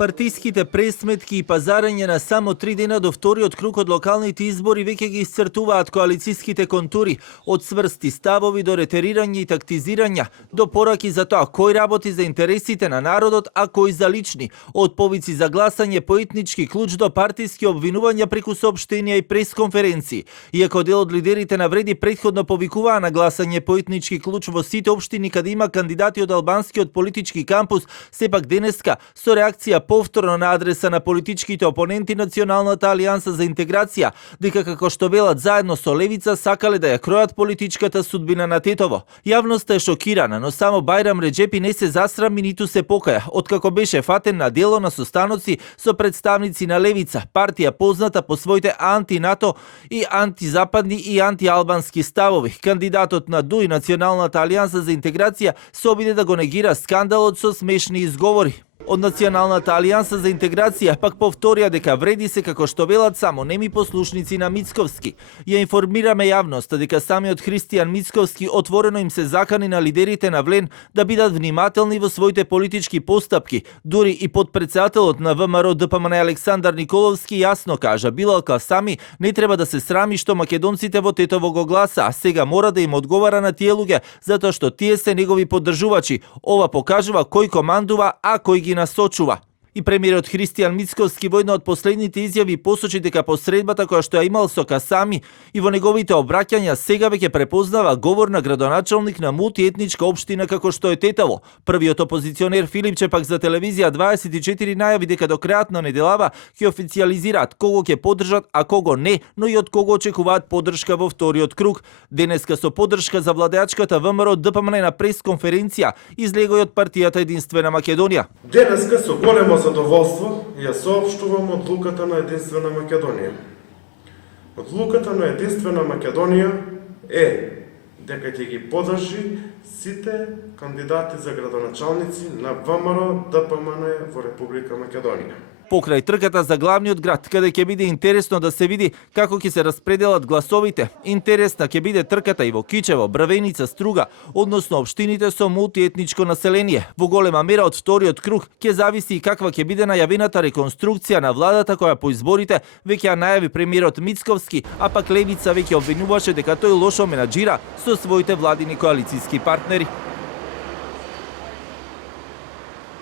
Партиските пресметки и пазарање на само 3 дена до вториот круг од локалните избори веќе ги исцртуваат коалициските контури, од цврсти ставови до ретерирање и тактизирања, до пораки за тоа кој работи за интересите на народот, а кој за лични, од повици за гласање по етнички клуч до партиски обвинувања преку соопштенија и пресконференции. Иако дел од лидерите на Вреди претходно повикуваа на гласање по етнички клуч во сите општини каде има кандидати од албанскиот политички кампус, сепак денеска со реакција повторно на адреса на политичките опоненти Националната алијанса за интеграција, дека како што велат заедно со Левица сакале да ја кројат политичката судбина на Тетово. Јавноста е шокирана, но само Бајрам Реџепи не се засрами ниту се покаја, откако беше фатен на дело на состаноци со представници на Левица, партија позната по своите анти-НАТО и антизападни и антиалбански ставови. Кандидатот на ДУИ, Националната алијанса за интеграција, се обиде да го негира скандалот со смешни изговори. Од Националната алијанса за интеграција пак повторија дека Вреди се како што велат само неми послушници на Мицковски. Ја информираме јавноста дека самиот Христијан Мицковски отворено им се закани на лидерите на Влен да бидат внимателни во своите политички постапки. Дури и подпредседателот на ВМРО ДПМН Александар Николовски јасно кажа: Билалка сами не треба да се срами што македонците во Тетово го гласа, а сега мора да им одговара на тие луѓе затоа што тие се негови поддржувачи. Ова покажува кој командува, а кој ги насочува. И премиерот Христијан Мицковски во една од последните изјави посочи дека посредбата која што ја имал со Касами и во неговите обраќања сега веќе препознава говор на градоначалник на мултиетничка општина како што е Тетово. Првиот опозиционер Филипче пак за телевизија 24 најави дека до крајот на неделава ќе официјализираат кого ќе поддржат, а кого не, но и од кого очекуваат поддршка во вториот круг. Денеска со поддршка за владеачката ВМРО ДПМН на пресконференција излегој од партијата Единствена Македонија. Денеска со големо задоволство ја соопштувам одлуката на Единствена Македонија. Одлуката на Единствена Македонија е дека ќе ги поддржи сите кандидати за градоначалници на ВМРО ДПМН во Република Македонија. Покрај трката за главниот град, каде ќе биде интересно да се види како ќе се распределат гласовите, интересна ќе биде трката и во Кичево, Бравеница, Струга, односно општините со мултиетничко население. Во голема мера од вториот круг ќе зависи и каква ќе биде најавената реконструкција на владата која по изборите веќе ја најави премиерот Мицковски, а пак Левица веќе обвинуваше дека тој лошо менаџира со своите владини коалициски партнери.